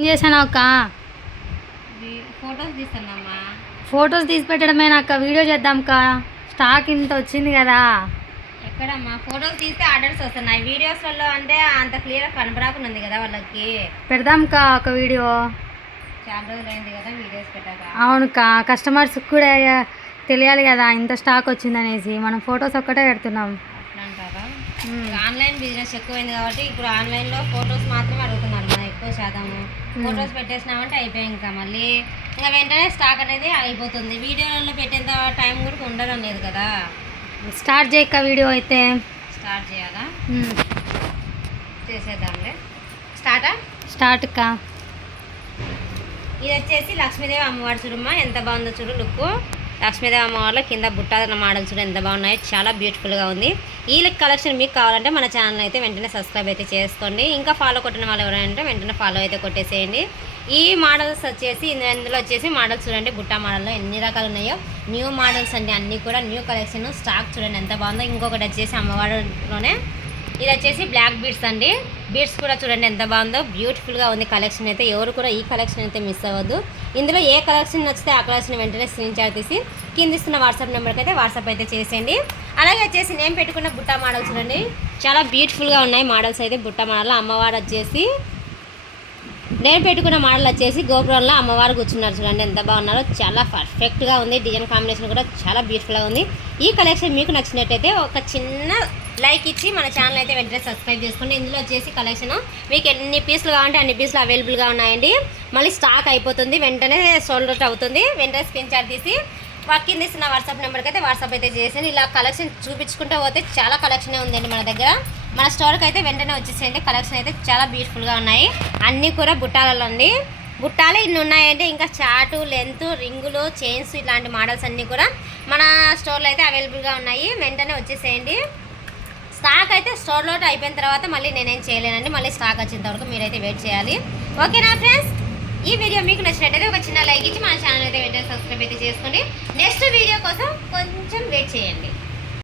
ఏం చేశాను అక్క? ఫొటోస్ తీస్తానమ్మా. ఫొటోస్ తీసి పెట్టడమేనా అక్క? వీడియో చేద్దాం అక్క. స్టాక్ ఇంత వచ్చింది కదా. ఎక్కడమ్మా ఫొటోస్ తీస్తే ఆర్డర్స్ వస్తున్నాయి. వీడియోస్లలో అంటే అంత క్లియర్గా కనబరాకుండా ఉంది కదా వాళ్ళకి. పెడదాం అక్క ఒక వీడియో. చాలా రోజులు అయింది కదా వీడియోస్ పెట్టాక. అవును అక్క, కస్టమర్స్ కూడా తెలియాలి కదా ఇంత స్టాక్ వచ్చిందనేసి. మనం ఫొటోస్ ఒక్కటే పెడుతున్నాం. అట్లా అంటారా? ఆన్లైన్ బిజినెస్ ఎక్కువైంది కాబట్టి ఇప్పుడు ఆన్లైన్లో ఫొటోస్ మాత్రమే అడుగుతున్నారు మనం ఎక్కువ శాతము. ఫొటోస్ పెట్టేసినామంటే అయిపోయాయి. ఇంకా మళ్ళీ ఇంకా వెంటనే స్టాక్ అనేది అయిపోతుంది. వీడియోలలో పెట్టేంత టైం కూడా ఉండడం లేదు కదా. స్టార్ట్ చేయక్క వీడియో అయితే. స్టార్ట్ చేయాలా? చేసేద్దాంలే. స్టార్ట్ అక్క. ఇది వచ్చేసి లక్ష్మీదేవి అమ్మవారి చూడమ్మా, ఎంత బాగుందో చూడు లుక్. లక్ష్మీదేవి అమ్మవారిలో కింద బుట్ట మోడల్ చూడు ఎంత బాగున్నాయి, చాలా బ్యూటిఫుల్గా ఉంది. ఈ కలెక్షన్ మీకు కావాలంటే మన ఛానల్ అయితే వెంటనే సబ్స్క్రైబ్ అయితే చేసుకోండి. ఇంకా ఫాలో కొట్టిన వాళ్ళు ఎవరంటే వెంటనే ఫాలో అయితే కొట్టేసేయండి. ఈ మోడల్స్ వచ్చేసి ఇందులో వచ్చేసి మోడల్స్ చూడండి, బుట్ట మోడల్లో ఎన్ని రకాలు ఉన్నాయో. న్యూ మోడల్స్ అండి, అన్నీ కూడా న్యూ కలెక్షన్. స్టాక్ చూడండి ఎంత బాగుందో. ఇంకొకటి వచ్చేసి అమ్మవారిలోనే ఇది వచ్చేసి బ్లాక్ బీడ్స్ అండి. బీడ్స్ కూడా చూడండి ఎంత బాగుందో, బ్యూటిఫుల్గా ఉంది కలెక్షన్ అయితే. ఎవరు కూడా ఈ కలెక్షన్ అయితే మిస్ అవ్వద్దు. ఇందులో ఏ కలెక్షన్ నచ్చితే ఆ కలెక్షన్ వెంటనే స్క్రీన్ షాట్ తీసి కింద ఇస్తున్న వాట్సాప్ నెంబర్కి అయితే వాట్సాప్ అయితే చేసేయండి. అలాగే వచ్చేసి నేను పెట్టుకున్న బుట్ట మోడల్ చూడండి, చాలా బ్యూటిఫుల్గా ఉన్నాయి మోడల్స్ అయితే. బుట్ట మోడల్ అమ్మవారు వచ్చేసి, నేను పెట్టుకున్న మోడల్ వచ్చేసి గోపురంలో అమ్మవారు కూర్చున్నారు చూడండి ఎంత బాగున్నారో. చాలా పర్ఫెక్ట్గా ఉంది. డిజైన్ కాంబినేషన్ కూడా చాలా బ్యూటిఫుల్గా ఉంది. ఈ కలెక్షన్ మీకు నచ్చినట్టయితే ఒక చిన్న లైక్ ఇచ్చి మన ఛానల్ అయితే వెంటనే సబ్స్క్రైబ్ చేసుకోండి. ఇందులో వచ్చేసి కలెక్షన్ మీకు ఎన్ని పీసులు కావాలంటే అన్ని పీసులు అవైలబుల్గా ఉన్నాయండి. మళ్ళీ స్టాక్ అయిపోతుంది, వెంటనే సోల్డ్ అవుట్ అవుతుంది. వెంటనే స్క్రీన్ షాట్ తీసి కింద ఇస్తున్న వాట్సాప్ నెంబర్కి అయితే వాట్సాప్ అయితే చేసేయండి. ఇలా కలెక్షన్ చూపించుకుంటూ పోతే చాలా కలెక్షనే ఉందండి మన దగ్గర. మన స్టోర్కి అయితే వెంటనే వచ్చేసేయండి. కలెక్షన్ అయితే చాలా బ్యూటిఫుల్గా ఉన్నాయి. అన్నీ కూడా బుట్టాలలో అండి. బుట్టాలు ఇన్ని ఉన్నాయంటే ఇంకా చాటు, లెంత్, రింగులు, చైన్స్ ఇలాంటి మోడల్స్ అన్నీ కూడా మన స్టోర్లో అయితే అవైలబుల్గా ఉన్నాయి. వెంటనే వచ్చేసేయండి. స్టాక్ అయితే స్టోర్లో అయిపోయిన తర్వాత మళ్ళీ నేనేం చేయలేనండి. మళ్ళీ స్టాక్ వచ్చేంత వరకు మీరైతే వెయిట్ చేయాలి. ఓకేనా ఫ్రెండ్స్? ఈ వీడియో మీకు నచ్చినట్టయితే ఒక చిన్న లైక్ ఇచ్చి మన ఛానల్ అయితే వెంటనే సబ్స్క్రైబ్ అయితే చేసుకోండి. నెక్స్ట్ వీడియో కోసం కొంచెం వెయిట్ చేయండి.